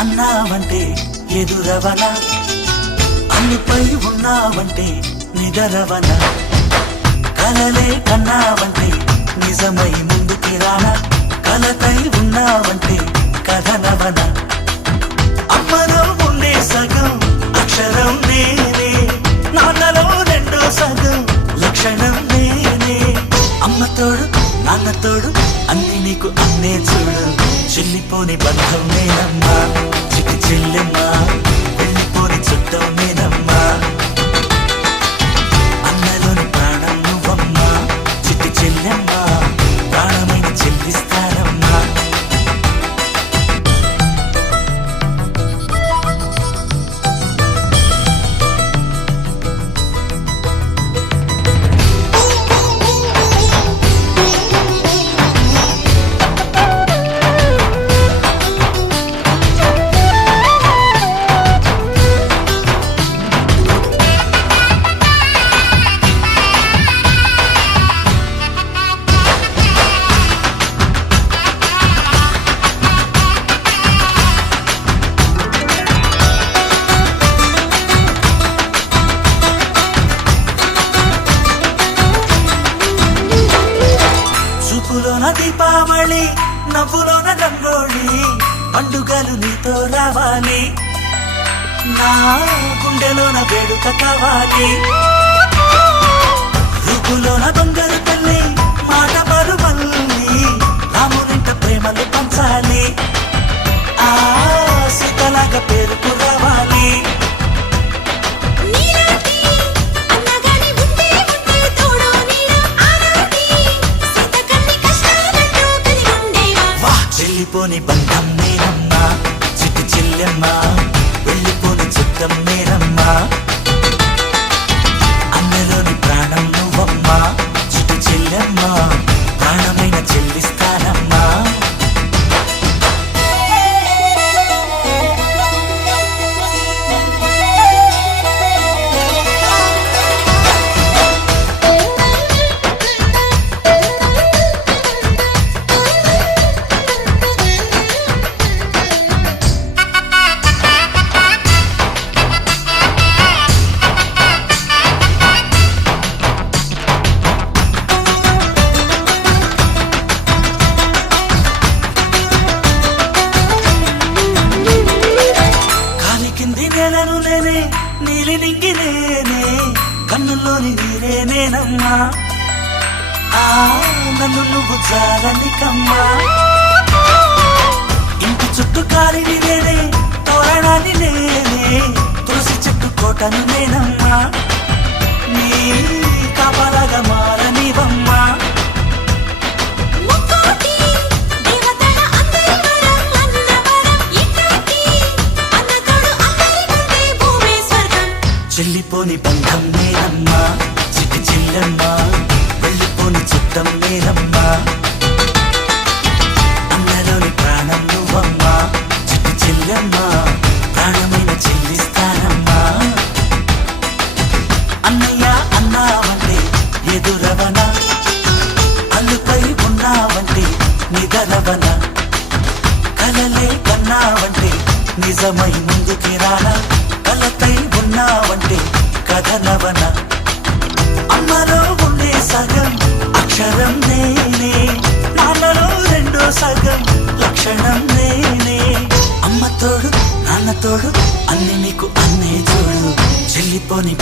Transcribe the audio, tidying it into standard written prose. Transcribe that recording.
అన్నావంటే ఎదురవన, అన్నిపై ఉన్నావంటే నిదరవన, కలలే కన్నావంటే నిజమై ముందుకి రానా, కలతై ఉన్నావంటే కథనవన. అమ్మలో ఉండే సగం అక్షరం నేనే, నాన్నలో రెండో సగం లక్షణం నేనే. అమ్మ తోడు నాన్న తోడు అన్ని నీకు అన్నే చూడు, చెల్లిపోని బంధం నేనమ్మా చిటి చెల్లెమ్మా, వెళ్ళిపోని చుట్టం నేనమ్మా. అన్నలోని ప్రాణం నువ్వమ్మా చిటి చెల్లెమ్మా, ప్రాణమైన చెల్లిస్తానమ్మా. చూపులోన దీపావళి, నవ్వులోన రంగోళి, పండుగలు నీతో రావాలి, నా గుండెలోన వేడుక కావాలి. రూపులోన దొంగలు తల్లి, మాట పరువల్లి, రామునింట ప్రేమలు పంచాలి, ఆ సీతలాగా పేరుకు రావాలి. వెళ్ళిపోని బంధం నేనమ్మా చిట్టి చెల్లెమ్మా, వెళ్ళిపోని చుట్టం నేనమ్మా. అన్నలోని ప్రాణం నువ్వమ్మా చిట్టి చెల్లెమ్మా, ప్రాణమైన చెల్లిస్తానమ్మా. నేలను నేనే నీలి నింగి నేనే, కన్నుల్లోని నీరే నేనమ్మా, ఆ నన్ను నువ్వు జాలనికమ్మా. ఇంటి చుట్టూ కాలిని నేనే, తోరణాన్ని నేనే, తులసి చెట్టు కోటను నేనమ్మా, నీ కాపలాగా మారనివమ్మా. చెల్లిపోని బంధం నేనమ్మా చిట్టి చెల్లెమ్మా, వెళ్ళిపోని చుట్టం నేనమ్మా. అన్నలోని ప్రాణం నువ్వమ్మా చిట్టి చెల్లెమ్మా, ప్రాణమైన చెల్లిస్తానమ్మా. అన్నయ్య అన్నావంటే ఎదురవన, అల్లుపై ఉన్నావంటే నిదరవన, కలలే కన్నావంటే నిజమై ముందుకి రానా, కలతై ఉన్నావంటే కథనవన. అమ్మలో ఉండే సగం అక్షరం నేనే, నాన్నలో రెండో సగం లక్షణం నేనే. అమ్మ తోడు నాన్న తోడు అన్ని నీకు అన్నే చూడు, చెల్లిపోని